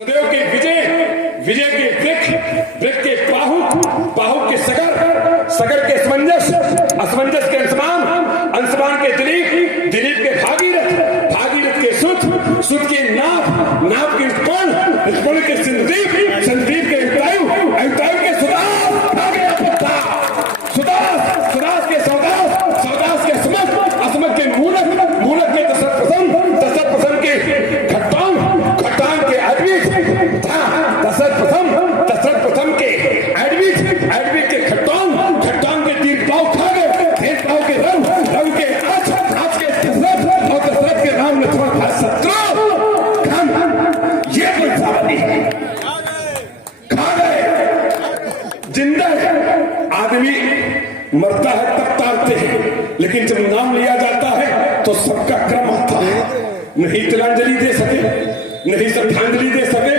देव के विजय, विजय के वृक्ष, वृक्ष के बाहु, बाहु के सगर, सगर के असमंजस, असमंजस के अंशमान, अंशमान के दिलीप, दिलीप के भागीरथ, भागीरथ के सुत, सुत के नाभ, नाभ के उत्पन्न, उत्पन्न के संदीप, संदीप के अयुतायु, अयुतायु के सुदास, सुदास, सुदास के सौदास, सौदास के असमत, असमत के मूलक, मूलक के दशरथ प्रसन्न, दशरथ प्रसन्न के खट्टांग, खट्टांग के अद्वित, दशरथ प्रथम के एडविट, एडविट के खट्टांग, खट्टांग के तीन पाव खा गए, तीन पाव के रव, रव के आज, आज के दशरथ और दशरथ के राम लक्ष्मण भाई शत्रु, खान, ये कोई सावली है, खा गए, जिंदा है, आदमी मरता है तब तारते हैं, लेकिन जब नाम लिया जाता है तो सबका क्रम आता है, नहीं तिलांजलि दे सके, नहीं श्रद्धांजलि दे सके,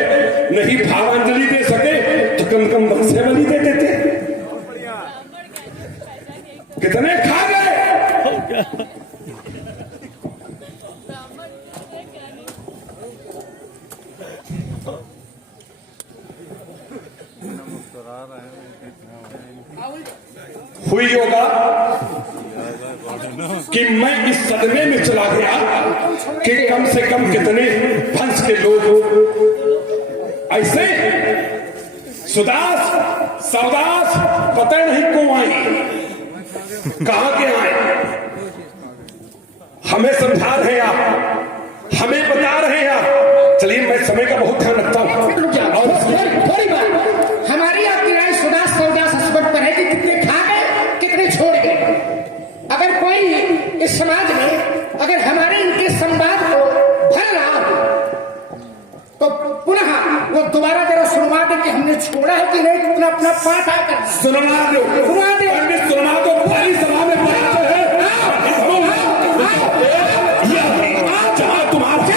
नहीं भावांजलि दे सके तो कम कम बंसेवली दे देते। कितने खा गए, हुई होगा कि मैं इस सदमे में चला गया कि कम से कम कितने वंश के लोग ऐसे सुदास, सौदास पता नहीं क्यों आए, कहां के आए, हमें समझा रहे हैं आप, हमें बता रहे हैं आप। चलिए मैं समय का बहुत ध्यान रखता हूं और थोड़ी बात हमारी आपकी राय सुदास सौदास अस्पत पर है कि कितने खा गए कितने छोड़ गए। अगर कोई इस समाज में अगर हमारे इनके संवाद को भर रहा हो तो पुनः वो दोबारा जरा सुनवा दे कि हमने छोड़ा है कि नहीं, अपना अपना पाठ आकर सुनवा दो, सुनवा दो, सुनवा दो, पूरी सभा में जहां तुम्हारे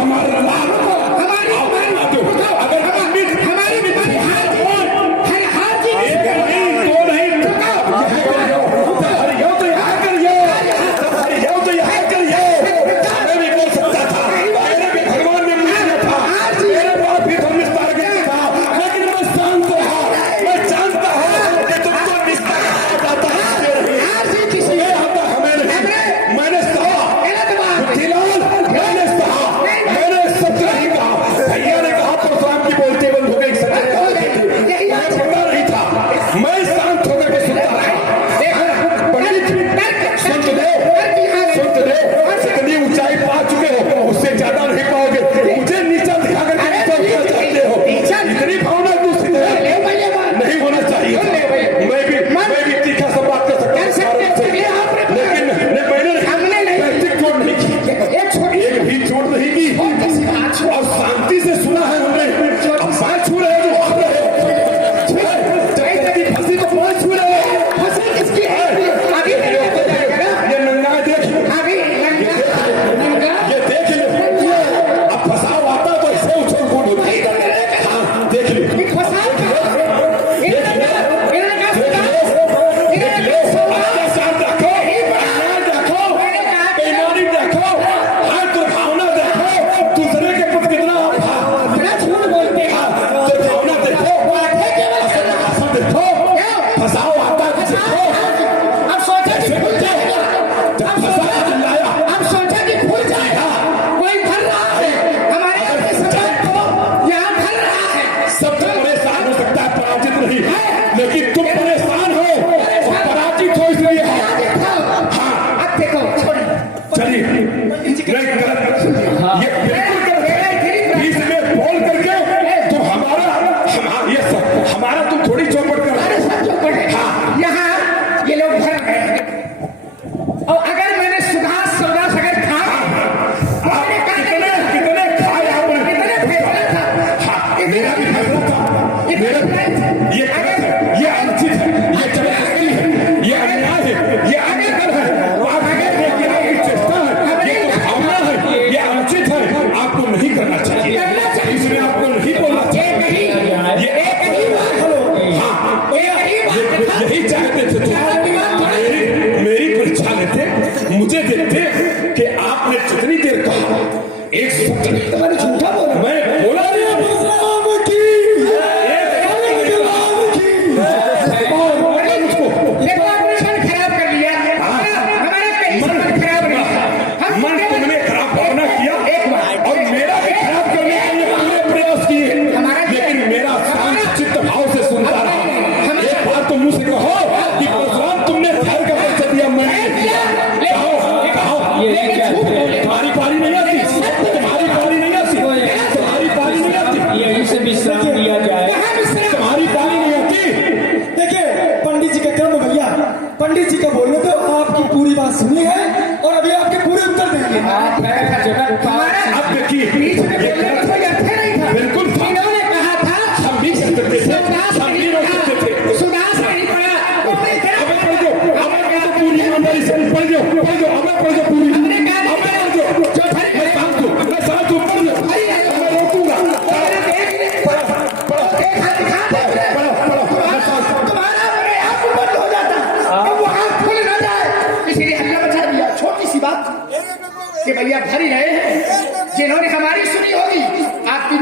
हमारे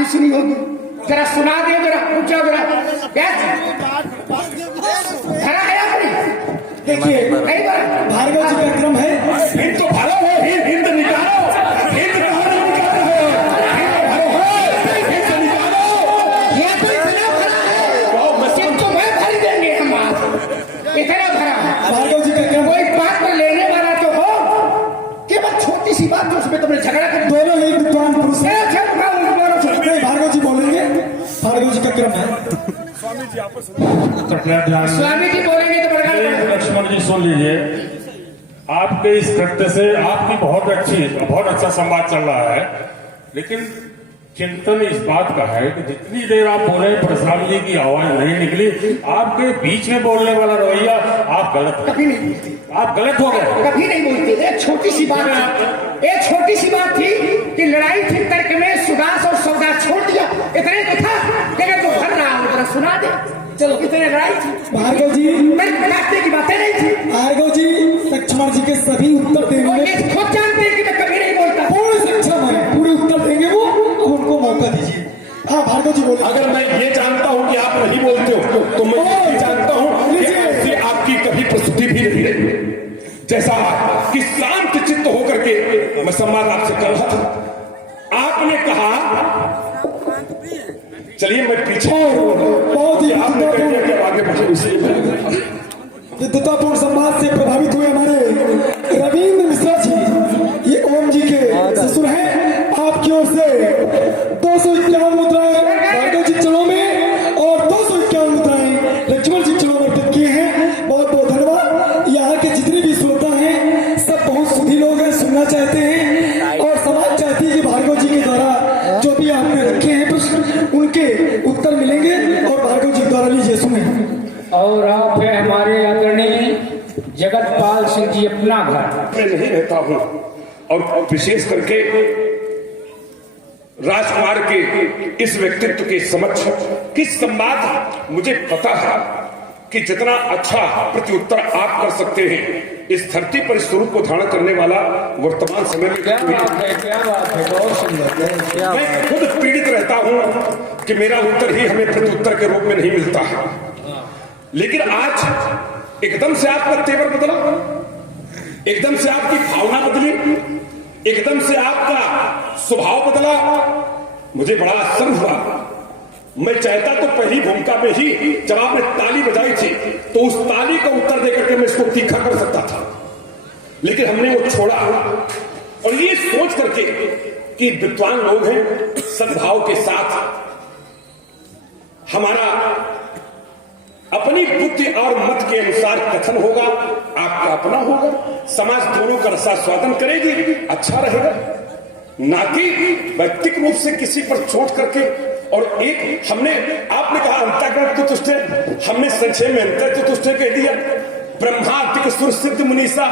सुनी होगी, जरा सुना दे, जरा पूछो जरा क्या धरा है आपने? देखिए कई बार भार्गव जी का क्रम है। हिंद तो भरो है, हिंद निकालो, हिंद कहाँ नहीं निकालते हो? हिंद निकालो। ये तो इतना भरा है कि तुम्हें भर देंगे हम आज, इतना भरा है। भार्गव जी का क्रम कोई बात पर लेने वाला तो हो कि बस छोटी सी बात जो उसमें तुमने झगड़ा कर दोनों ही विद्वान पुरुष हैं। नहीं, भार्गव जी बोलेंगे, भार्गव जी का क्रम है। कृपया ध्यान दें। स्वामी जी बोलेंगे तो बड़का लक्ष्मण जी सुन लीजिए, आपके इस कृत्य से आपकी बहुत अच्छा संवाद चल रहा है, लेकिन चिंतन इस बात का है कि जितनी देर आप बोले परशुराम जी की आवाज नहीं निकली, आपके बीच में बोलने वाला रवैया आप गलत है, कभी नहीं बोलते, आप गलत हो गए। कभी नहीं बोलते। एक छोटी सी बात थी कि लड़ाई थी तर्क में, सुदास और सौदा छोड़ दिया, इतने तो था। लेकिन तो भर रहा हूँ, जरा सुना दे। चलो, इतने लड़ाई थी, भार्गव जी, तर्क काटने की बातें नहीं थी। भार्गव जी लक्ष्मण जी के सभी उत्तर और देंगे, ये खुद जानते हैं कि मैं कभी नहीं बोलता। पूर्ण सक्षम है, पूरे उत्तर देंगे वो। अब उनको मौका दीजिए। हाँ भार्गव जी बोले। अगर मैं ये जानता हूँ कि आप नहीं बोलते हो तो मैं ये जानता हूँ कि ऐसी आपकी कभी प्रस्तुति भी नहीं रही, जैसा कि शांत चित्त होकर के मैं संवाद आपसे कर रहा था। आपने कहा, चलिए मैं पीछे बहुत ही आपने कह दिया कि आगे बढ़े, इसलिए विद्वतापूर्ण संवाद से प्रभावित हुए हमारे रविंद्र मिश्रा जी, ये ओम जी के ससुर हैं। आपकी ओर से 251 मुद्राएं भार्गव जी चरणों में और 251 मुद्राएं लक्ष्मण जी चरणों में अर्पित किए हैं। बहुत बहुत धन्यवाद। यहाँ के जितने भी श्रोता हैं सब बहुत सुधी लोग हैं, सुनना चाहते हैं और समाज चाहती है कि भार्गव जी के द्वारा जो भी आपने रखे हैं प्रश्न, उनके उत्तर मिलेंगे। और भार्गव जी द्वारा लीजिए, सुने। और आप है हमारे आदरणीय जगतपाल सिंह जी अपना घर। मैं नहीं रहता हूँ, और विशेष करके राजकुमार के इस व्यक्तित्व के समक्ष किस संवाद मुझे पता है कि जितना अच्छा प्रत्युत्तर आप कर सकते हैं, इस धरती पर इस स्वरूप को धारण करने वाला वर्तमान समय में क्या बात है, बहुत सुंदर। मैं खुद पीड़ित रहता हूँ कि मेरा उत्तर ही हमें प्रत्युत्तर के रूप में नहीं मिलता है। लेकिन आज एकदम से आपका तेवर बदला, एकदम से आपकी भावना बदली, एकदम से आपका स्वभाव बदला, मुझे बड़ा आश्चर्य हुआ। मैं चाहता तो पहली भूमिका में ही जब आपने ताली बजाई थी तो उस ताली का उत्तर देकर के मैं इसको तीखा कर सकता था, लेकिन हमने वो छोड़ा और ये सोच करके कि विद्वान लोग हैं, सद्भाव के साथ हमारा अपनी बुद्धि और मत के अनुसार कथन होगा, आपका अपना होगा, समाज दोनों का रसास्वादन करेगी, अच्छा रहेगा, ना कि व्यक्तिगत रूप से किसी पर चोट करके। और एक हमने, आपने कहा अंतःकरण चतुष्टय, हमने संक्षेप में अंतर चतुष्टय कह दिया। ब्रह्मार्थिक सुर सिद्ध मुनीसा,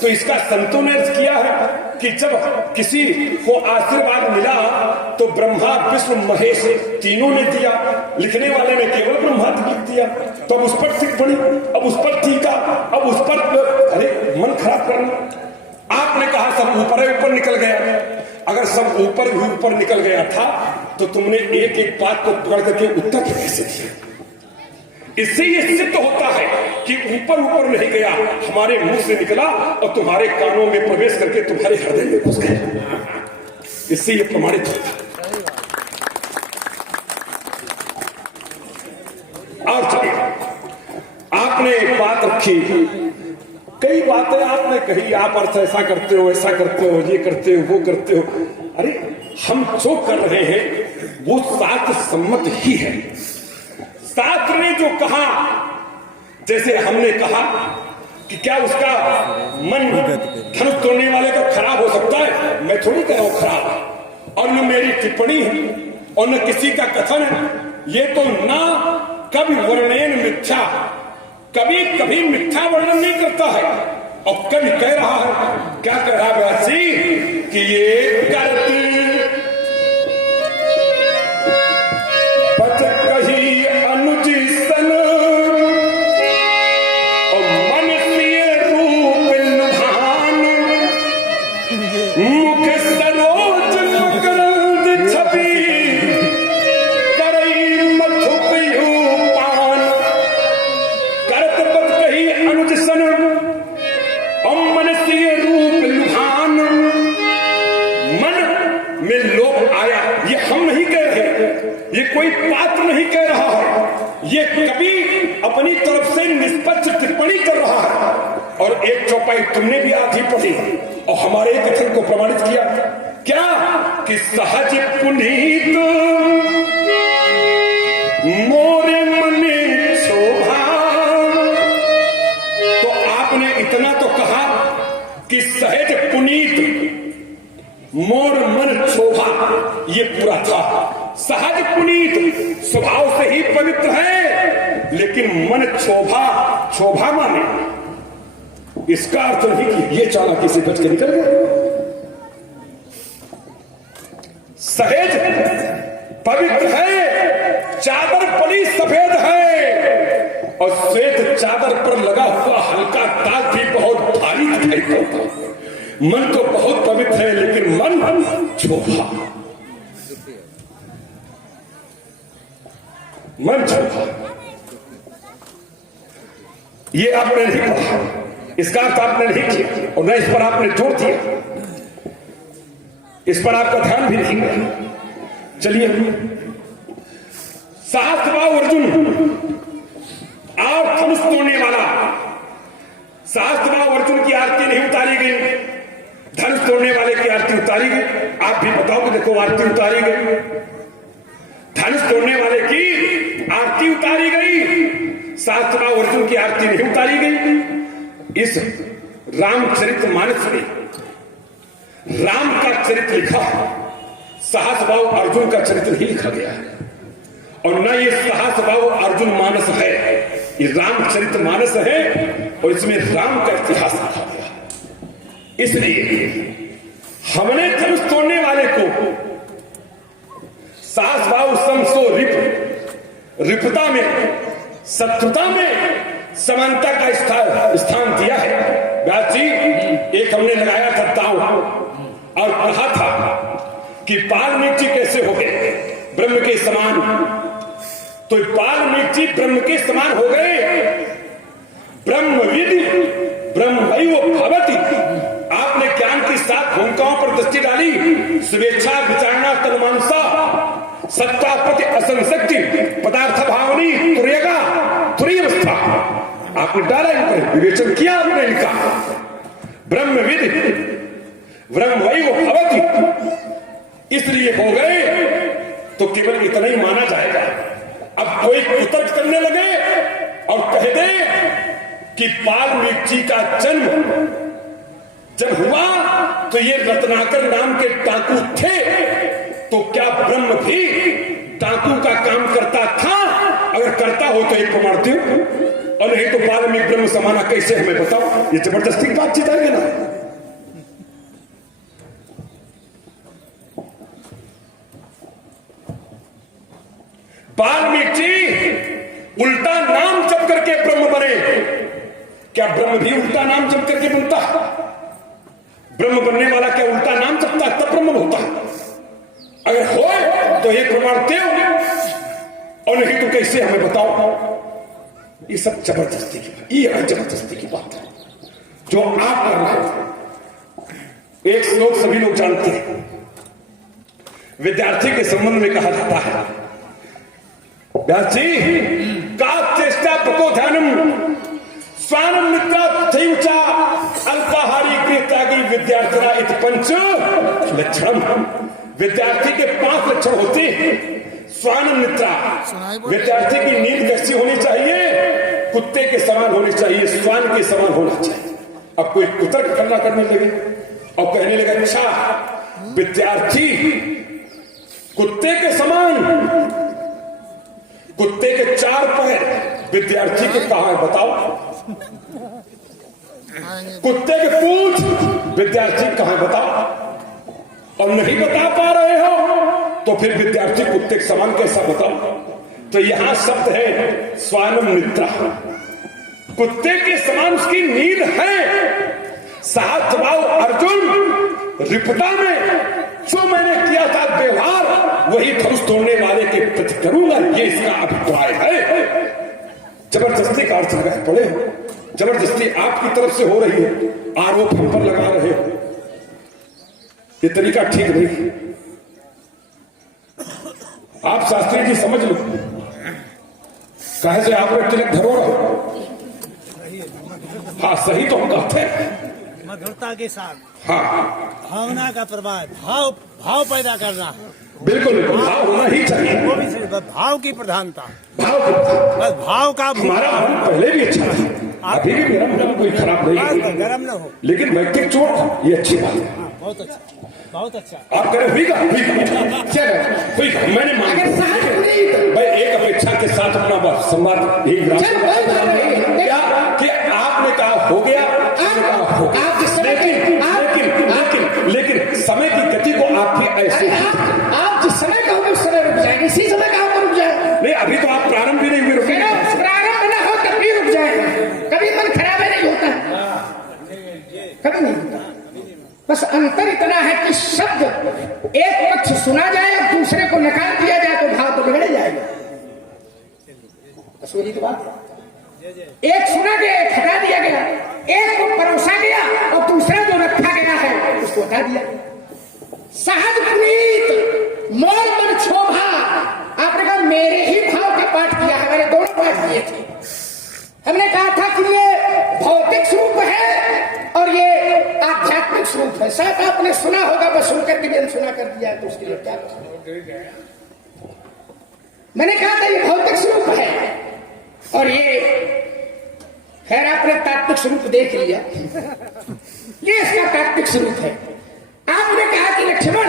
तो इसका संतों ने अर्थ किया है कि जब किसी को आशीर्वाद मिला तो ब्रह्मा विष्णु महेश तीनों ने दिया, लिखने वाले ने केवल ब्रह्मार्थ लिख दिया, तो अब उस पर ठीक पड़ी, अब उस पर ठीक, अब उस पर अरे मन खराब करना। आपने कहा सब ऊपर ही ऊपर निकल गया, अगर सब ऊपर ही ऊपर निकल गया था तो तुमने एक एक बात को पकड़ करके उत्तर कैसे दिया? इससे ये सिद्ध होता है कि ऊपर ऊपर नहीं गया, हमारे मुंह से निकला और तुम्हारे कानों में प्रवेश करके तुम्हारे हृदय में घुस गया। इससे ये प्रमाणित होता है। और चलिए, आपने बात रखी, कई बातें आपने कही, आप अर्थ ऐसा करते हो, ऐसा करते हो, ये करते हो, वो करते हो। अरे हम जो कर रहे हैं वो शास्त्र सम्मत ही है। शास्त्र ने जो कहा, जैसे हमने कहा कि क्या उसका मन धनुष तोड़ने वाले का खराब हो सकता है, मैं थोड़ी कह रहा हूं खराब, और न मेरी टिप्पणी है और न किसी का कथन है। ये तो ना कभी वर्णन मिथ्या, कभी कभी मिथ्या वर्णन नहीं करता है, और कभी कह रहा है, क्या कह रहा है व्यासी कि ये करती कही अनुज सन और मनुष्य रूप लुभान, मुख सरोज मकरंद छवि ये कोई पात्र नहीं कह रहा है, ये कवि अपनी तरफ से निष्पक्ष टिप्पणी कर रहा है। और एक चौपाई तुमने भी आधी पढ़ी और हमारे कथन को प्रमाणित किया क्या कि सहज पुनीत मोरे मने शोभा। तो आपने इतना तो कहा कि सहज पुनीत मोर मन शोभा, ये पूरा था। सहज पुनीत स्वभाव से ही पवित्र है, लेकिन मन शोभा, शोभा माने इसका अर्थ नहीं कि ये चालाकी से बच के निकल गए। सहज पवित्र है, चादर पली सफेद है और श्वेत चादर पर लगा हुआ हल्का ताज भी बहुत भारी दिखाई पड़ता है। मन तो बहुत पवित्र है, लेकिन मन शोभा, मन शोभा, ये आपने नहीं कहा, इसका अर्थ आपने नहीं किया और न इस पर आपने जोर दिया, इस पर आपका ध्यान भी नहीं गया। चलिए, सहस्त्रबाहु अर्जुन और धनुष तोड़ने वाला, सहस्त्रबाहु अर्जुन की आरती नहीं उतारी गई, धनुष तोड़ने वाले की आरती उतारी गई। आप भी बताओ कि देखो आरती उतारी गई, धनुष तोड़ने वाले की आरती उतारी गई, सहस्त्रबाहु अर्जुन की आरती नहीं उतारी गई। इस रामचरितमानस में राम का चरित्र लिखा है, सहस्त्रबाहु अर्जुन का चरित्र नहीं लिखा गया है। और न ये सहस्त्रबाहु अर्जुन मानस है, ये रामचरितमानस है और इसमें राम का इतिहास लिखा गया। इसलिए हमने धनुष तोड़ने वाले को सहस्त्रबाहु समसो रिप, रिपता में, शत्रुता में समानता का स्थान दिया है। व्यास जी, एक हमने लगाया था दांव और कहा था कि वाल्मीकि जी कैसे हो गए ब्रह्म के समान, तो वाल्मीकि जी ब्रह्म के समान हो गए। ब्रह्मविद ब्रह्मैव भवति, आपने ज्ञान की 7 भूमिकाओं पर दृष्टि डाली, स्वेच्छा, विचारणा, तन्मानसा, सत्तापति, असंशक्ति, पदार्थ भावनी, तुर्यगा, तुरीयवस्था, आपने डाला इन पर, विवेचन किया आपने इनका। ब्रह्मविद ब्रह्मैव भवति, इसलिए हो गए, तो केवल इतना ही माना जाएगा। अब कोई कुतर्क करने लगे और कह दे कि वाल्मीकि जी का जन्म जब हुआ तो ये रत्नाकर नाम के डाकू थे, तो क्या ब्रह्म भी डाकू का काम करता था? अगर करता हो तो एक प्रमाण दो, और नहीं तो वाल्मीकि ब्रह्म समाना कैसे, हमें बताओ। ये जबरदस्ती की बातचीत है ना। वाल्मीकि जी उल्टा नाम जप करके ब्रह्म बने, क्या ब्रह्म भी उल्टा नाम जप करके बनता? ब्रह्म बनने वाला क्या उल्टा नाम जपता तब ब्रह्म होता? अगर हो तो एक प्रमाण दो, और नहीं तो कैसे, हमें बताओ। ये सब जबरदस्ती की बात, ये जबरदस्ती की बात है जो आप कर रहे हो। एक श्लोक सभी लोग जानते हैं, विद्यार्थी के संबंध में कहा जाता है, व्यास जी का चेष्टा पको ध्यानम स्वानम निद्रा तथैवचा अल्पाहारी कृतागी विद्यार्थिना इत पंच लक्षणम। विद्यार्थी के 5 लक्षण होते हैं। स्वानम निद्रा, विद्यार्थी की नींद कैसी होनी चाहिए? कुत्ते के समान होनी चाहिए, स्वान के समान होना चाहिए। अब कोई कुतर्क करने लगे और कहने लगे, अच्छा विद्यार्थी कुत्ते के समान, कुत्ते के 4 पैर, विद्यार्थी के कहां है बताओ? कुत्ते के पूंछ, विद्यार्थी कहां बताओ? और नहीं बता पा रहे हो तो फिर विद्यार्थी कुत्ते के समान कैसा बताओ? तो यहां शब्द है स्वानम निद्रा, कुत्ते के समान उसकी नींद है। सहस्त्रबाहु अर्जुन रिपता में जो मैंने किया था व्यवहार, वही धनुष तोड़ने वाले के प्रति करूंगा, ये इसका अभिप्राय है। जबरदस्ती का अर्थ लगा पड़े हो, जबरदस्ती आपकी तरफ से हो रही है, आरोप हम पर लगा रहे हो, ये तरीका ठीक नहीं। आप शास्त्री जी समझ लो, कहे से आपने तिलक धरो रहो। हाँ सही तो हम कहते हैं, मधुरता के साथ हाँ भावना का प्रभाव, भाव पैदा करना, बिल्कुल बिल्कुल, भाव होना ही चाहिए, वो भी सही, बस भाव की प्रधानता, भाव के प्रधान। बस भाव का हमारा मन पहले भी अच्छा था, अभी भी मेरा मन कोई खराब नहीं है, गरम न हो। लेकिन व्यक्तिगत चोट ये अच्छी बात है। बहुत अच्छा, बहुत अच्छा। आप करें हुई का मैंने मान अगर साथ नहीं तो भाई एक अपेक्षा के साथ अपना बस संवाद यही विराम चल कोई बात नहीं। क्या कि आपने कहा हो गया, आपने कहा हो गया, आप जिस समय लेकिन समय की गति को आप भी ऐसे आप जिस समय कहोगे उस समय रुक जाएंगे, इसी समय कहोगे रुक जाए। नहीं, अभी तो आप प्रारंभ भी नहीं हुए, रुके प्रारंभ न हो तब भी रुक जाएगा, कभी मन खराब नहीं होता, कभी नहीं होता। बस अंतर इतना है कि शब्द एक पक्ष सुना जाए और दूसरे को नकार दिया जाए तो भाव तो बिगड़ जाएगा। बस वही तो बात है, एक सुना गया, एक हटा दिया गया, एक को परोसा गया और दूसरा जो रखा गया है उसको हटा दिया। सहज पुनीत मोर मन शोभा, आपने कहा मेरे ही भाव का पाठ किया है, मैंने दोनों पाठ किए थे। हमने कहा था कि ये भौतिक स्वरूप है और ये आध्यात्मिक स्वरूप है। शायद आपने सुना होगा, बस सुनकर के भी अनसुना कर दिया है, तो उसके लिए क्या मैंने कहा था ये भौतिक स्वरूप है और ये खैर आपने तात्विक स्वरूप देख लिया, ये इसका तात्विक स्वरूप है। आपने कहा कि लक्ष्मण,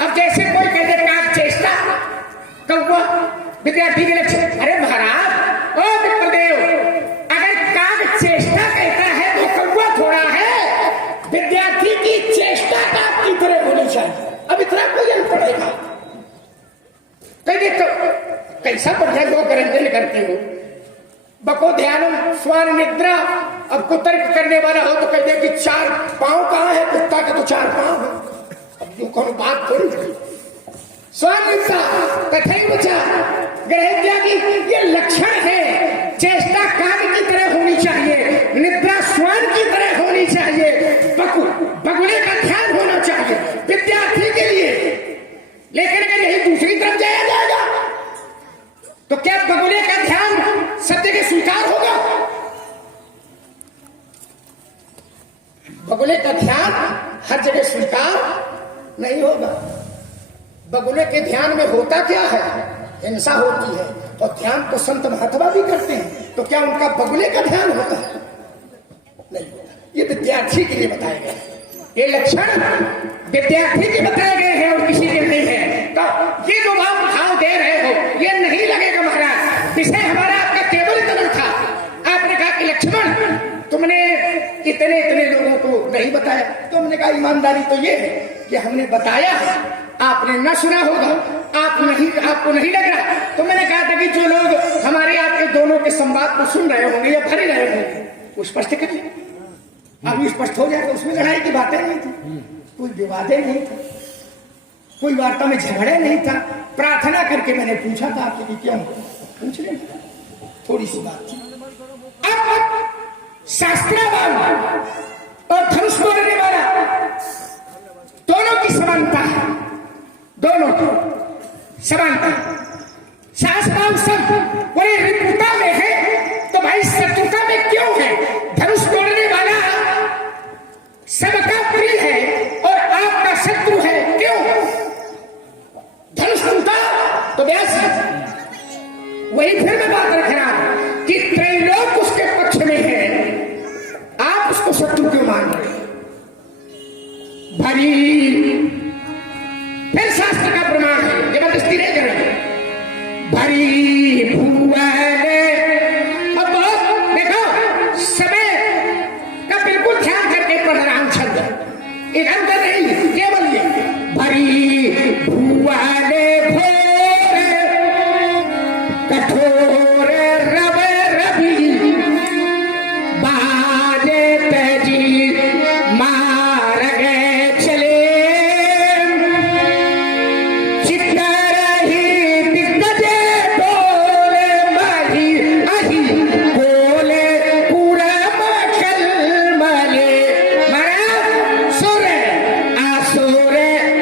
अब जैसे कोई कहते काक चेष्टा कौवा विद्यार्थी के लक्ष्मण, अरे महाराज ओ विप्रदेव, अगर काक चेष्टा कहता है तो कौवा थोड़ा है, विद्यार्थी की चेष्टा काक की तरह होनी चाहिए। अब इतना कोई नहीं पड़ेगा, कहीं तो कैसा बढ़िया लोग रंजन करते हो, बको ध्यान स्वान निद्रा। अब कुतर्क करने वाला हो तो कह दे कि 4 पांव कहां है, कुत्ता के तो 4 पांव है। अब जो कौन बात थोड़ी थी, स्वान निद्रा कथई बचा ग्रह त्यागी, ये लक्षण है। चेष्टा काग की तरह होनी चाहिए, निद्रा स्वान की तरह होनी चाहिए, बगुले का ध्यान होना चाहिए विद्यार्थी के लिए। लेकिन अगर यही दूसरी तरफ जाया जाएगा तो क्या बगुले का ध्यान सत्य के स्वीकार होगा? बगुले का ध्यान हर जगह स्वीकार नहीं होगा। बगुले के ध्यान में होता क्या है, हिंसा होती है, और ध्यान तो संत महात्मा भी करते हैं, तो क्या उनका बगुले का ध्यान होता है? नहीं होता। ये विद्यार्थी के लिए बताए गए, ये लक्षण विद्यार्थी के बताए गए हैं और किसी के नहीं है। तो ये जो आप भाव दे रहे हो ये नहीं लगेगा महाराज। विषय हमारा आपका केवल इतना था, आपने कहा कि लक्ष्मण तुमने इतने इतने लोगों को नहीं बताया, तो हमने कहा ईमानदारी तो ये है कि हमने बताया, आपने न सुना होगा, आपको नहीं लग रहा। तो मैंने कहा था कि जो लोग हमारे आपके दोनों के संवाद को सुन रहे होंगे या भरे रहे होंगे वो स्पष्ट करिए। अभी स्पष्ट हो जाए तो उसमें लड़ाई की बातें नहीं थी, कोई विवादे नहीं था, कोई वार्ता में झगड़े नहीं था। प्रार्थना करके मैंने पूछा था आपके क्यों पूछ रहे, थोड़ी सी बात थी। अब शास्त्रवान और धनुष बोलने वाला दोनों की समानता है, दोनों की समानता। शास्त्राव सब बड़े रिपुता में है तो भाई शत्रुता में क्यों है? धनुष बोलने वाला सबका प्रिय है और आपका शत्रु है, क्यों? धनुष टूटा तो व्यास वही फिर मैं बात रख रहा हूं कि त्रैलोक उसके पक्ष में है, आप उसको शत्रु क्यों मान रहे? भरी फिर शास्त्र का प्रमाण है, जबरदस्ती नहीं कर रहे। भरी भुवन, अब बहुत देखो समय का बिल्कुल ध्यान करके पढ़ रहा हूं शब्द, एक अंतर नहीं, केवल ये भरी भुवन भोर कठोर रव रवि बाजे तजी मार गए चले चित्तर ही दिग्गजे बोले मही अही बोले पूरा मकल मले मरा सुर आसुर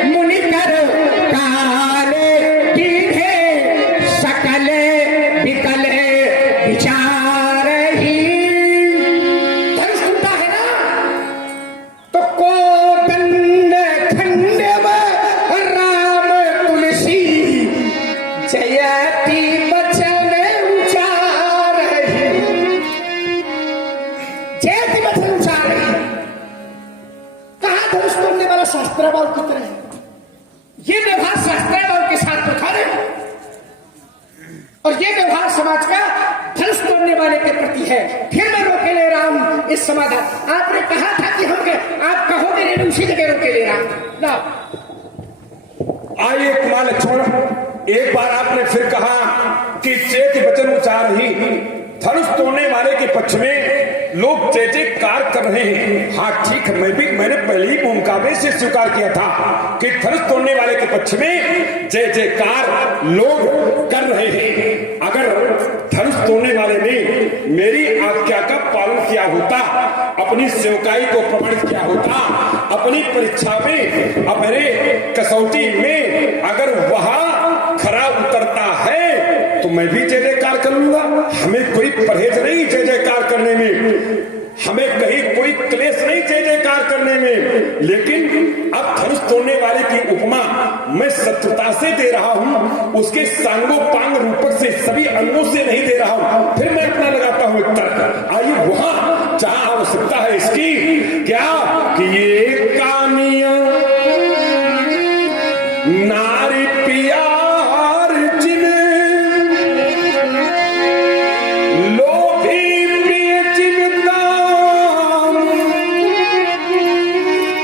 मुनिकर काले जाति बचन उचार जाति बचन उचार कहा धनुष तोड़ने वाला शास्त्राबाल की तरह है। ये व्यवहार शास्त्राबाल के साथ तो था और ये व्यवहार समाज का धनुष तोड़ने वाले के प्रति है। फिर मैं रोके ले रहा हूं इस समाधान। आपने कहा था कि हम आप कहोगे नहीं, उसी जगह रोके ले रहा हूं। लाओ आइए कुमार लक्ष्मण, एक बार आपने फिर कहा कि चेत वचन उचार ही, धनुष तोड़ने वाले के पक्ष में लोग जय जयकार कर रहे हैं। हाँ ठीक है, मैंने पहले ही मुकाबले से स्वीकार किया था कि धनुष तोड़ने वाले के पक्ष में जय जयकार लोग कर रहे हैं। अगर धनुष तोड़ने वाले ने मेरी आज्ञा का पालन किया होता, अपनी सेवकाई को प्रमाणित किया होता, अपनी परीक्षा में, अपने कसौटी में अगर वह खरा उतरता है तो मैं भी जय जयकार कर लूंगा। हमें कोई परहेज नहीं जय जयकार करने में, हमें कहीं कोई क्लेश नहीं जय जयकार करने में। लेकिन अब धनुष तोड़ने वाले की उपमा मैं शत्रुता से दे रहा हूं, उसके सांगोपांग रूपक से, सभी अंगों से नहीं दे रहा हूं। फिर मैं अपना लगाता हूं एक तर्क। आइए वहां जहां आवश्यकता है इसकी, क्या कि ये कामिया नारी प्यार जिन्हें लोभी प्रिय चिंता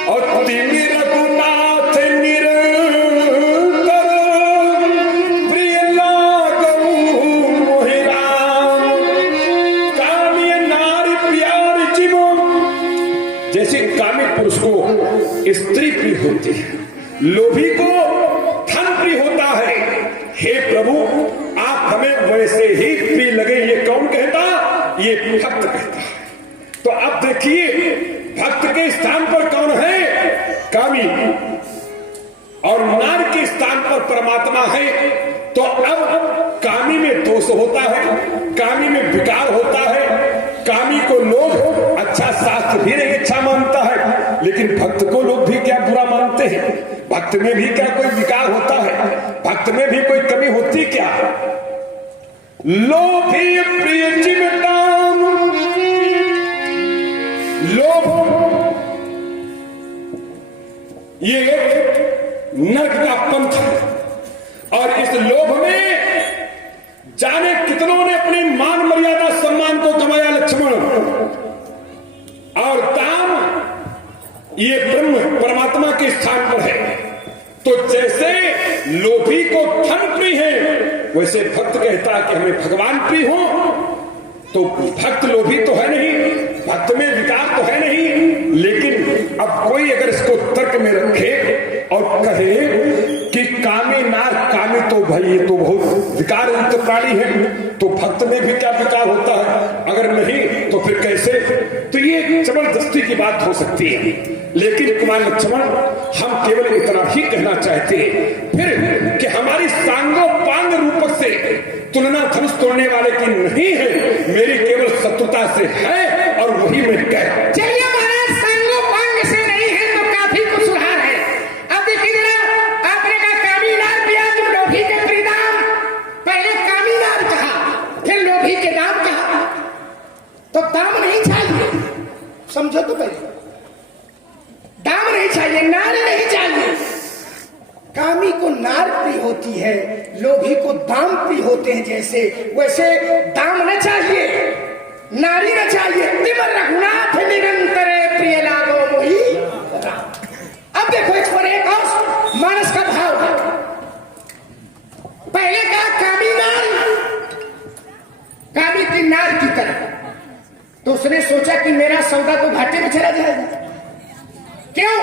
और तिमिर रघुनाथ निरंतर प्रिय लागू मोहि राम। कामिय नारी प्यार जिन्हों, जैसे कामी पुरुष को स्त्री प्रिय होती है, लोभी को धन प्रिय होता है। हे प्रभु, आप हमें वैसे ही प्रिय लगे। ये कौन कहता? ये भक्त कहता है। तो अब देखिए भक्त के स्थान पर कौन है? कामी। और नार के स्थान पर परमात्मा है। तो अब कामी में दोष होता है, कामी में विकार होता है। कामी को लोग अच्छा शास्त्र भी नहीं अच्छा मानता है, लेकिन भक्त को लोग भी क्या बुरा मानते हैं? भक्त में भी क्या कोई विकार होता है? भक्त में भी कोई कमी होती क्या? लोभी प्रिय चिमटाम, लोभ ये नरक का पंथ है। और इस लोभ में जाने कितनों ने अपनी मान मर्यादा सम्मान को गंवाया लक्ष्मण। और काम ये ब्रह्म परमात्मा के स्थान पर है। तो जैसे लोभी को धन प्रिय है, वैसे भक्त कहता है कि हमें भगवान प्रिय हो। तो भक्त लोभी तो है नहीं, भक्त में विकार तो है नहीं। लेकिन अब कोई अगर इसको तर्क में रखे और कहे कि कामी नार, कामी तो भाई ये तो बहुत विकार युक्त प्राणी है, तो भक्त में भी क्या विकार होता है? अगर नहीं तो फिर कैसे? तो ये जबरदस्ती की बात हो सकती है। लेकिन कुमार लक्ष्मण, हम केवल इतना ही कहना चाहते हैं फिर कि हमारी सांगोपांग रूपक से तुलना धनुष तोड़ने वाले की नहीं है, मेरी केवल शत्रुता से है। और वही मैं कह रहा हूं। चलिए महाराज, सांगोपांग से नहीं है तो काफी कुछ सुधार है। अब देखिए जरा, आपने कहा कामी नार प्यार लोभी के परिणाम, पहले कामी नार कहा, फिर लोभी के दाम कहा। तो दाम नहीं चाहिए, समझो तो पहले दाम नहीं चाहिए, नार नहीं चाहिए। कामी को नार प्रिय होती है, लोभी को दाम प्रिय होते हैं। जैसे वैसे दाम न चाहिए, नारी न चाहिए। तिमिर रघुनाथ निरंतर प्रिय लागो मोहि राम। अब देखो इस पर एक और मानस का भाव है। पहले कहा कामी नार, कामी की नार की तरह, तो उसने सोचा कि मेरा सौदा तो घाटे में चला जाएगा। क्यों?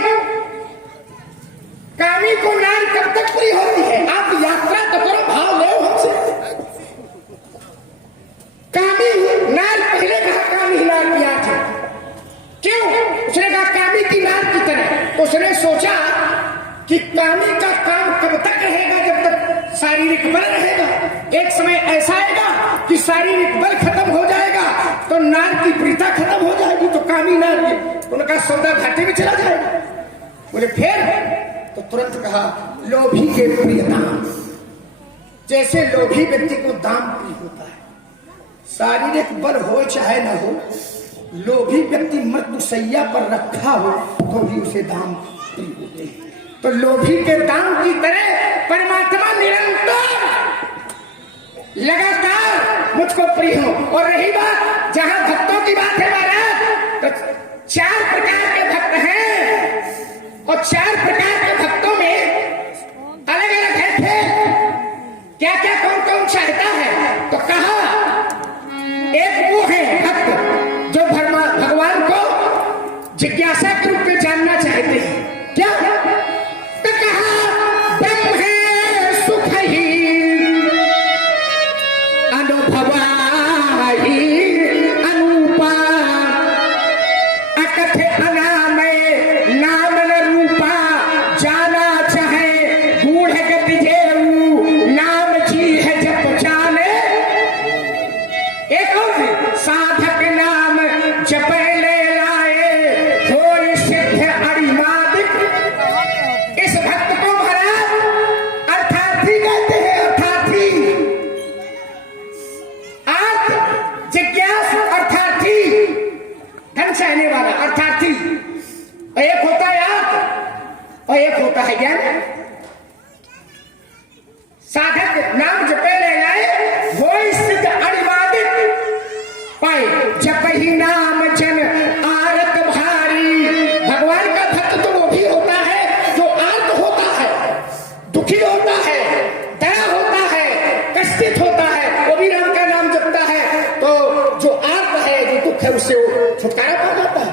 कामी को नार कब तक प्रिय होती है? आप यात्रा तो करो, भाव लो हमसे। कामी नार, पहले कहा कामी नार किया था। क्यों? उसने कहा कामी की नार की तरह। तो उसने सोचा कि कामी का काम कब तक रहेगा? जब तक शारीरिक बल रहेगा। एक समय ऐसा आएगा कि शारीरिक बल खत्म हो जाएगा तो नार की प्रीता खत्म हो जाएगी। तो कामी नार की उनका सौदा घाटे में चला जाएगा। बोले फिर? तो तुरंत कहा लोभी के प्रिय दाम। जैसे लोभी व्यक्ति को दाम प्रिय होता है, शारीरिक बल हो चाहे न हो, लोभी व्यक्ति मृत्युशैया पर रखा हो तो भी उसे दाम प्रिय होते हैं। तो लोभी के दाम की तरह परमात्मा निरंतर लगातार मुझको प्रिय हो। और रही बात जहां भक्तों की बात है महाराज, तो 4 प्रकार के भक्त हैं और 4 प्रकार के भक्तों में अलग अलग है खेल। क्या क्या कौन कौन चाहता है? तो कहा एक वो है भक्त जो भगवान को जिज्ञासा के रूप में जानना चाहते हैं। क्या? तो कहा ब्रह्म है सुख ही अनुभवा ही अनूपा अकथ अनामय नाम न रूपा जाना चाहे गूढ़ गति जेऊ नाम जी है जप जाने। एक और साधक नाम जप ले लाए होय सिद्ध अरिमादिक। इस भक्त को महाराज अर्थार्थी कहते हैं। अर्थार्थी अर्थ जिज्ञास अर्थार्थी धन चाहने वाला अर्थार्थी। एक होता है अर्थ और एक होता है ज्ञान। साधक नाम जपे ले लाए होय सिद्ध अरिमादिक पाए जप ही नाम जन आरत भारी। भगवान का भक्त तो वो भी होता है जो आर्त होता है, दुखी होता है, दया होता है, कष्टित होता है, वो भी राम का नाम जपता है। तो जो आर्त है, जो दुख है, उससे वो छुटकारा पा जाता है।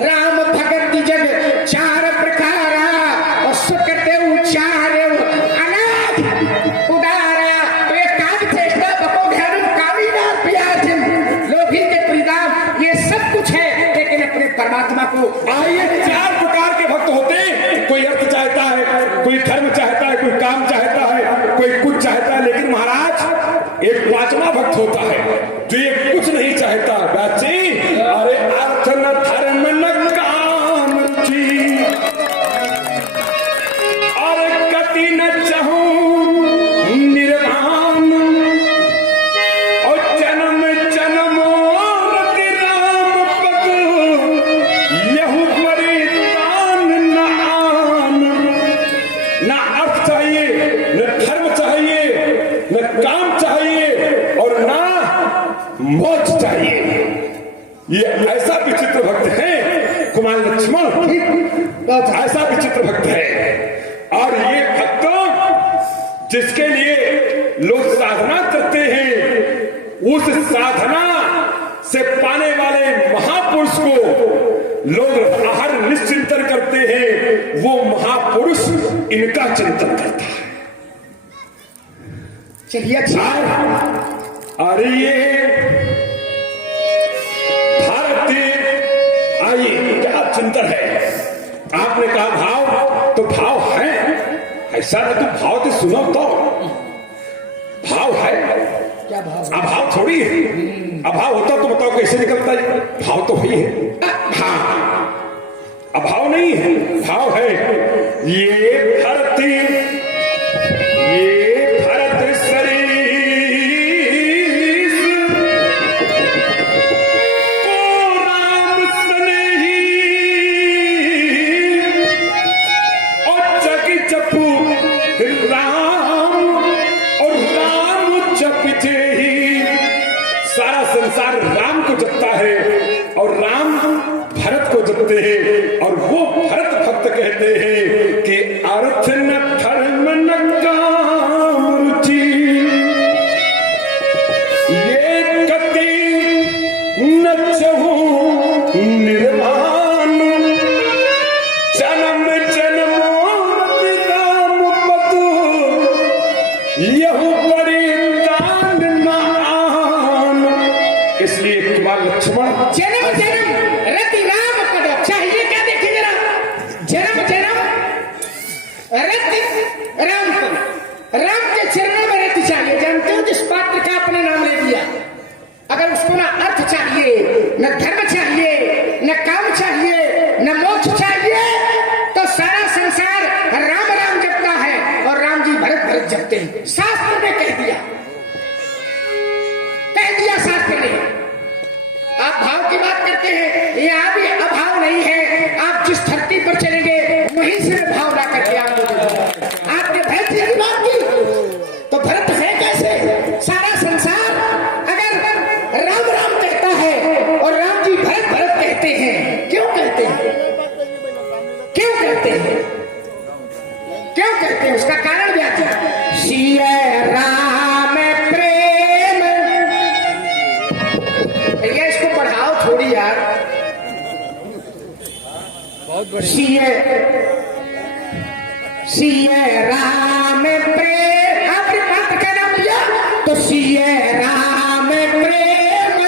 राम भगत जग 4 प्रकारा और सुख ते उचारे अनाथ उदारा। तो ये काग चेष्टा बको ध्यान काविना प्याजन लोभी के परिणाम ये सब कुछ है, लेकिन अपने परमात्मा को आइए 4 प्रकार के भक्त होते हैं। कोई अर्थ चाहता है, कोई धर्म चाहता है, कोई काम चाहता है, कोई कुछ चाहता है, लेकिन महाराज एक 5वां भक्त होता है जो ये कुछ नहीं चाहता। बच्चे अरे अर्थ न धर्म न काम रुचि और गति न चाहूं निर्वाण और जन्म रति राम पद यहू परितान न आन। न अर्थ चाहिए, न धर्म चाहिए, न काम चाहिए और ना मोक्ष चाहिए। ये ऐसा विचित्र भक्त है कुमार लक्ष्मण, ऐसा विचित्र भक्त है। और ये भक्त जिसके लिए लोग साधना करते हैं, उस साधना से पाने वाले महापुरुष को लोग हर निश्चिंतन करते हैं। वो महापुरुष इनका चिंतन करता है। चलिए अच्छा अरे ये भारतीय आइए क्या चिंतन है? आपने कहा भाव, तो भाव है ऐसा ना, तो भाव तो सुनो तो भाव है। क्या भाव? अभाव थोड़ी है। अभाव होता तो बताओ कैसे निकलता है? भाव तो वही है। हाँ, अभाव नहीं है, भाव है। ये धरती, ये भरत शरीर को राम स्नेही और जग जपू राम और राम जपते ही। सारा संसार राम को जपता है और राम भरत को जपते हैं। और वो भरत भक्त कहते हैं कि अर्थ न धर्म न काम रुचि ये गति न चहु निर्माण जन्म पिताम पद यहू परितान न आन। इसलिए कुमार लक्ष्मण जन्म रति राम पद चाहिए। क्या देखिए जरा, जन्म रति राम पद, राम के चरणों में रति चाहिए। जानते हो जिस पात्र का अपने नाम ले दिया, अगर उसको ना अर्थ चाहिए, न धर्म चाहिए, न काम चाहिए, न मोक्ष चाहिए, तो सारा संसार राम राम जपता है और राम जी भरत जपते हैं। शास्त्र में सिए राम प्रेम अपने पात्र का नाम लिया तो सिए राम प्रेम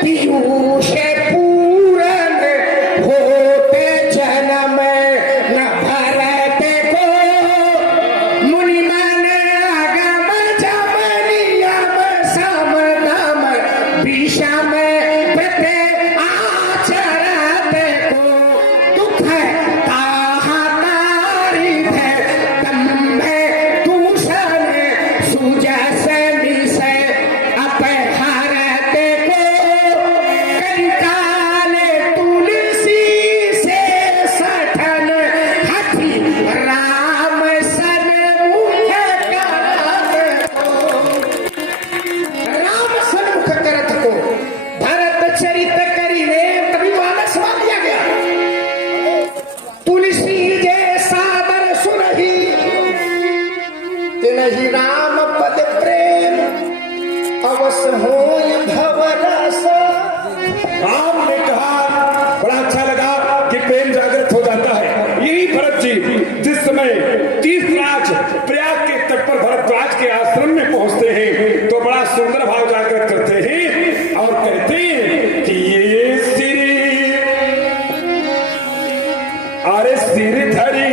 पीयूष पूरन होते जन्म न भरत को मुनि मन अगम जम नियम समदम विषम प्रत आचरत को दुख नहीं राम पद प्रेम अवश्य हो भवरसा। राम ने कहा, बड़ा अच्छा लगा कि प्रेम जागृत हो जाता है। यही भरत जी जिस समय तीर्थराज प्रयाग के तट पर भरद्वाज के आश्रम में पहुंचते हैं तो बड़ा सुंदर भाव जागृत करते हैं और कहते हैं कि ये सिर अरे सिर धरी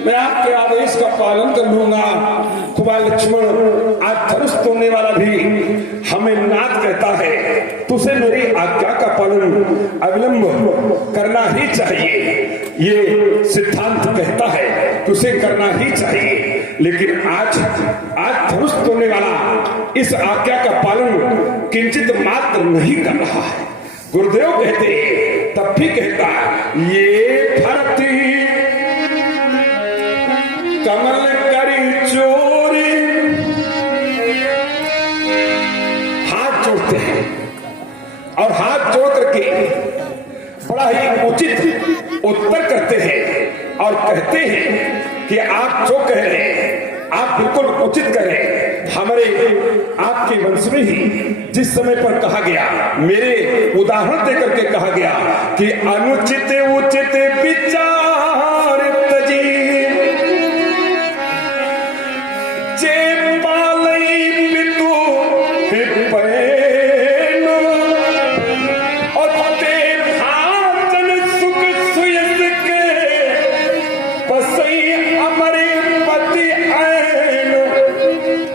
मैं आपके आदेश का पालन कर लूंगा। खुबा लक्ष्मण आज धनुष तोड़ने वाला भी हमें नाथ कहता है, तुझे मेरी आज्ञा का पालन अविलंब करना ही चाहिए। ये सिद्धांत कहता है तुझे करना ही चाहिए, लेकिन आज धनुष तोड़ने वाला इस आज्ञा का पालन किंचित मात्र नहीं कर रहा है। गुरुदेव कहते तब भी कहता ये भरत कमल करी चोरी, हाथ जोड़ते हैं और हाथ जोड़ करके बड़ा ही उचित उत्तर करते हैं और कहते हैं कि आप जो कह रहे हैं आप बिल्कुल उचित कह रहे हैं। हमारे आपके वंश में ही जिस समय पर कहा गया, मेरे उदाहरण देकर के कहा गया कि अनुचित उचित विचार तजी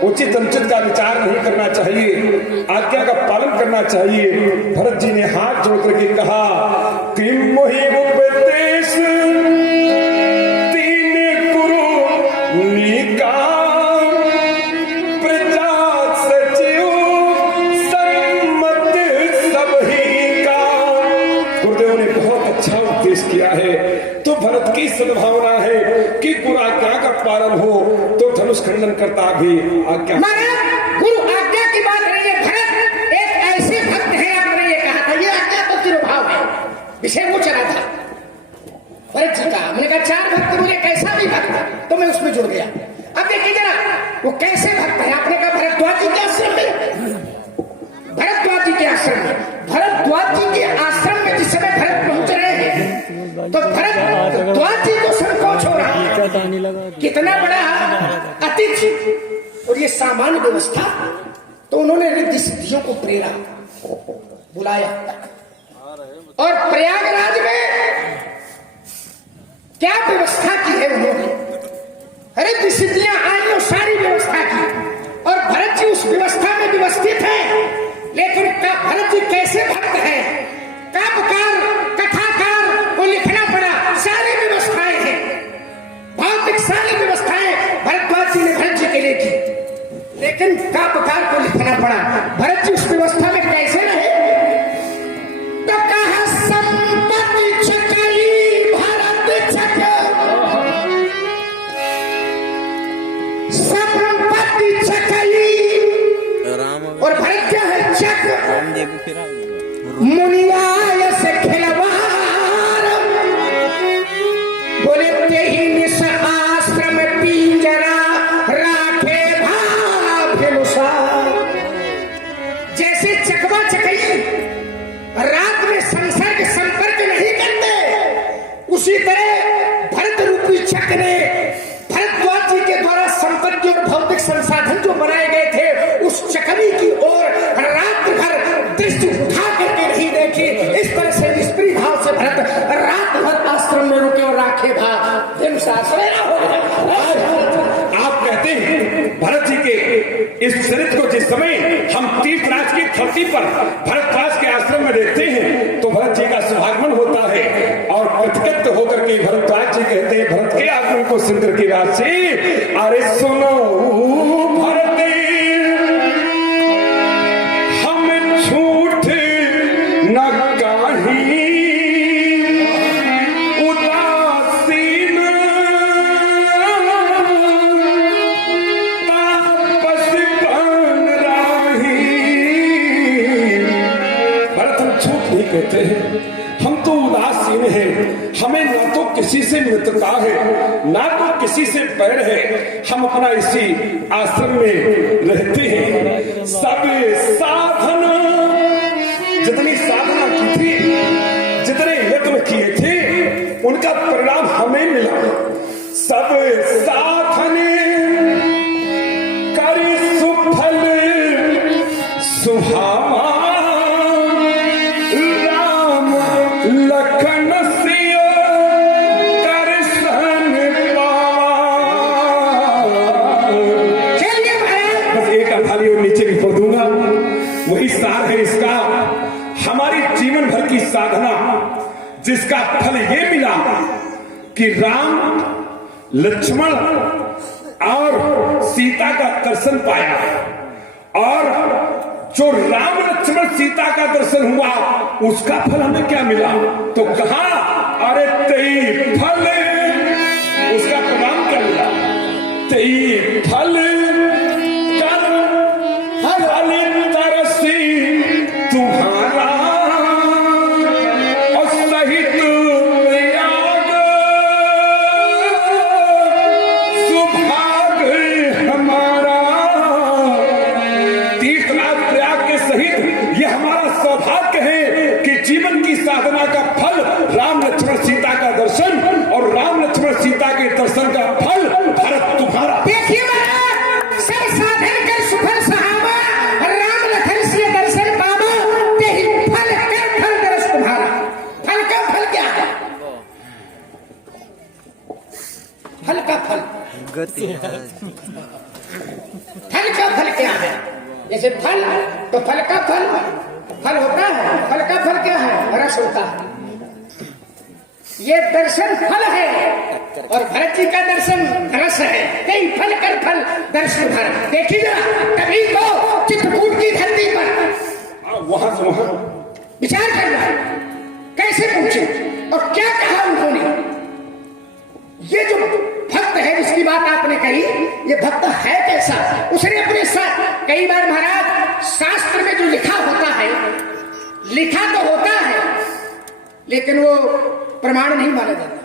उचित अनुचित का विचार नहीं करना चाहिए, आज्ञा का पालन करना चाहिए। भरत जी ने हाथ जोड़ करके कहा कि मोहि उपदेश तीन गुरु निका प्रजा सचिव सम्मत सबही का। गुरुदेव ने बहुत अच्छा उपदेश किया है। तो भरत की सद्भावना है कि गुरु आज्ञा का पालन हो तो धनुष खंडन करता भी आज्ञा। गुरु आज्ञा की बात नहीं है। भरत एक ऐसे भक्त है, आपने ये कहा था, ये आज्ञा तो तिरुभाव है, विषय वो चला था भरत जी का। हमने कहा 4 भक्त मुझे कैसा भी भक्त, तो मैं उसमें जुड़ गया। अब देखिए जरा वो कैसे भक्त है। आपने कहा भरद्वाज जी के आश्रम में, भरद्वाज जी के आश्रम में, भरद्वाज जी के आश्रम में जिस समय भरत पहुंच रहे हैं तो भरद्वाज जी को संकोच हो रहा है, कितना बड़ा अतिथि और ये सामान्य व्यवस्था। तो उन्होंने रिद्धि सिद्धियों को प्रेरा, बुलाया और प्रयागराज में क्या व्यवस्था की है उन्होंने। रिद्धि सिद्धियां आई और सारी व्यवस्था की, और भरत जी उस व्यवस्था में व्यवस्थित है। लेकिन भरत जी कैसे भक्त है, कामकार कथाकार को लिखना पड़ा, सारी व्यवस्थाएं हैं, भौतिक सारी व्यवस्थाएं भरद्वाज जी ने भरत जी के लिए की, लेकिन कामकार को लिखना पड़ा। भरत जी उस व्यवस्था में कैसे रहे, तो कहा संपत्ति छकई भरत छक, संपत्ति छकई, और भरत क्या है चक, मुनियाय से खिलवाड़ संसाधन जो बनाए गए थे उस चकमी की ओर रात भर दृष्टि उठा करके नहीं देखी। इस तरह से निष्प्रिय भाव से भरत रात भर आश्रम में रुके और राखे भाव सवेरा हो गया। आप कहते हैं भरत जी के इस चरित्र को जिस समय हम तीर्थराज की धरती पर भरतराज के आश्रम में देखते हैं तो भरत जी का शुभागमन होता है और प्रतिगत होकर के भरतराज जी कहते हैं भरत के आगमन को सुनकर के राशि अरे सुनो भरत हम झूठ न काही उदासीन तापस बन राही। भरत हम झूठ नहीं कहते हैं, हम तो उदासीन हैं, हमें ना तो किसी से मित्रता है ना तो किसी से बैर है, हम अपना इसी आश्रम में रहते हैं। सब साधन जितनी साधना की थी जितने यत्न किए थे उनका परिणाम हमें मिला। सब साधन कर सुफल सुहावा लखन सिय दर्शन बस एक अथाली और नीचे भी पढ़ दूंगा, वही सार है इसका। हमारी जीवन भर की साधना जिसका फल ये मिला कि राम लक्ष्मण और सीता का दर्शन पाया और जो राम लक्ष्मण सीता का दर्शन हुआ उसका फल हमें क्या मिला तो कहा अरे तेई फल उसका परिणाम क्या मिला तेई फल कर फल तरसी तुम्हारा और सहित त्याग सुभाग हमारा। तीर्थराज प्रयाग के सहित ये हमारा सौभाग्य है कि जीवन की साधना का फल राम लक्ष्मण सीता का दर्शन और राम लक्ष्मण सीता के दर्शन का फल भरत तुम्हारा। देखिए सब साधन कर सुफल सहावा राम लखन से दर्शन पावा तेहि फल कर फल दर्श तुम्हारा। फल का फल क्या है? फल का फल फल का फल क्या है? जैसे फल तो फल का फल फल होता है, फल का फल क्या है? रस होता है। ये दर्शन फल है और भरत जी का दर्शन रस है। कई फल कर फल दर्शन भर देखिए तभी तो चित्रकूट की धरती पर वहां से वहां विचार करना कैसे पूछे और क्या कहा उन्होंने। ये जो भक्त है जिसकी बात आपने कही ये भक्त है कैसा? उसने अपने साथ कई बार महाराज शास्त्र में जो लिखा होता है लिखा तो होता है लेकिन वो प्रमाण नहीं माना जाता।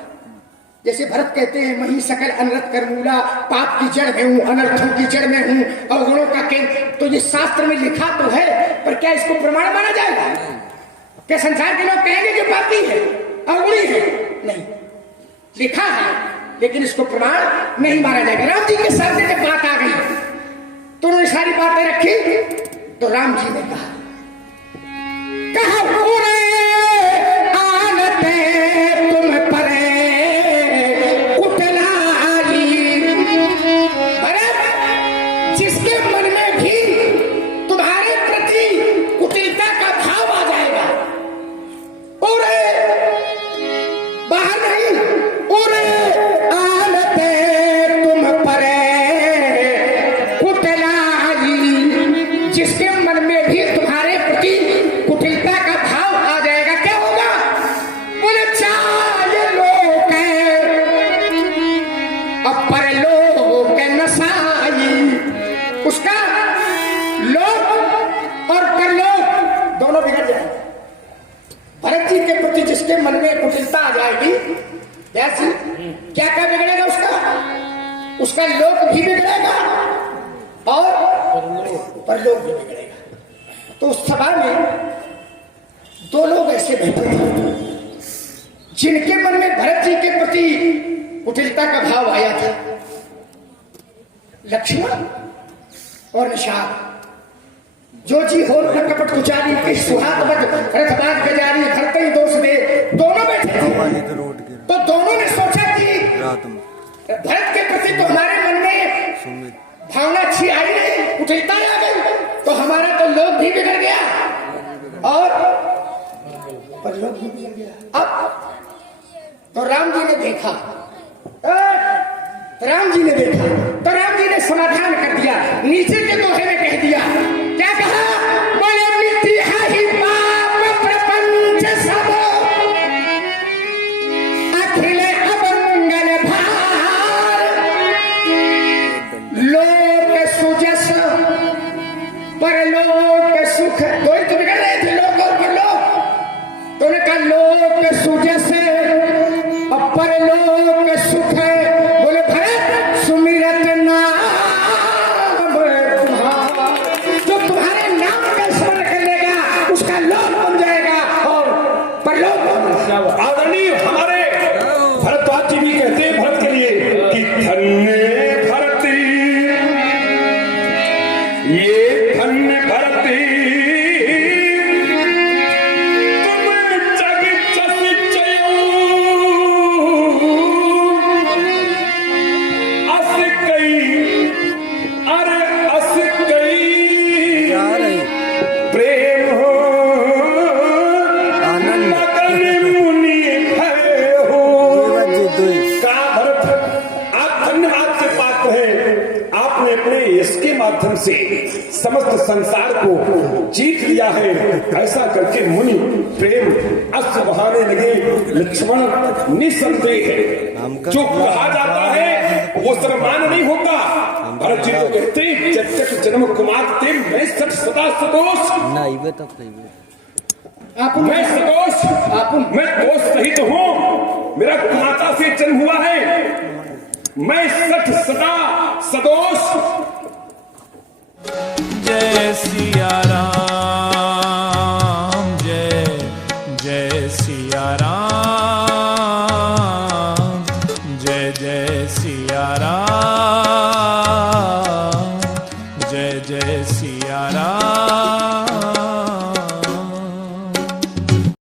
जैसे भरत कहते हैं मही सकल अनर्थ कर मूला पाप की जड़ में हूं अनर्थों की जड़ में हूं अवगुणों का केंद्र। तो ये शास्त्र में लिखा तो है पर क्या इसको प्रमाण माना जाएगा? क्या संसार के लोग कहेंगे कि पापी है अवगुणी है? नहीं, लिखा है लेकिन इसको प्रमाण नहीं माना जाएगा। राम जी के सामने जब बात आ गई तो उन्होंने सारी बातें रखी तो राम जी ने कहा पूरे आनते तुम परे कुटलाई। भरत जिसके मन में भी तुम्हारे प्रति कुटिलता का भाव आ जाएगा पूरे बाहर नहीं पूरे आनते तुम परे कुटलाई। जिसके मन में भी तुम्हारे प्रति कुटिलता का भाव आ जाएगा क्या होगा? बोले चाल लोग अपर लोग नसाई। उसका लोक और परलोक दोनों बिगड़ जाएंगे। भरत जी के प्रति जिसके मन में कुटिलता आ जाएगी ऐसी क्या क्या बिगड़ेगा? उसका लोक भी बिगड़ेगा और परलोक भी बिगड़ेगा। तो उस सभा में दो लोग ऐसे बैठे थे जिनके मन में भरत जी के प्रति कुटिलता का भाव आया था। लक्ष्मण और निषाद, जो जी हो न कपट कुचारी के सुहाग बद रथबाज गजारी धरते ही दोष दे, दोनों बैठे थे। तो दोनों ने सोचा कि भरत के प्रति तो हमारे मन में भावना अच्छी आई नहीं, कुटिलता आ गई, तो हमारा तो लोग भी बिगड़ गया और परलोक भी बिगड़ गया। अब तो राम जी ने देखा, राम जी ने समाधान कर दिया, नीचे के दोहे में कह दिया, क्या कहा? बोले मिट्टी है ही पाप प्रपंच सब, अखिल अब मंगल भार, लोक सुजस परलोक सुख। दो ही तो बिगड़ रहे थे, लोक और परलोक। तो उन्होंने कहा लोक सुजस और परलोक सुख है। बोले भरत सुमिरत नाम तुम्हारा, जो तुम्हारे नाम का स्मरण कर लेगा उसका लोक बन जाएगा और परलोक बन जाएगा। आदरणीय हमारे भरद्वाज जी भी कहते हैं भरत के लिए कि धन्य भरती, ये धन्य भरती, तुम जग जस चयो, अस कई, अरे अस कई प्रेम हो, मगन मुनि भय हो। का भरत, आप धन्यवाद के पात्र हैं, आपने अपने इसके माध्यम से समस्त संसार को जीत लिया है। ऐसा करके मुनि प्रेम अश्रु बहाने लगे। लक्ष्मण निसंदेह है, जो कहा जाता है वो सम्मान नहीं होता। भरत जी तो कहते हैं जब जन्म कुमार मैं सठ सदा सदोष, मैं सदोष, मैं दोष सहित हूँ, मेरा माता से जन्म हुआ है, मैं सठ सदा सदोष। जय सिया राम, जय जय सिया राम, जय जय सिया राम, जय जय सिया राम।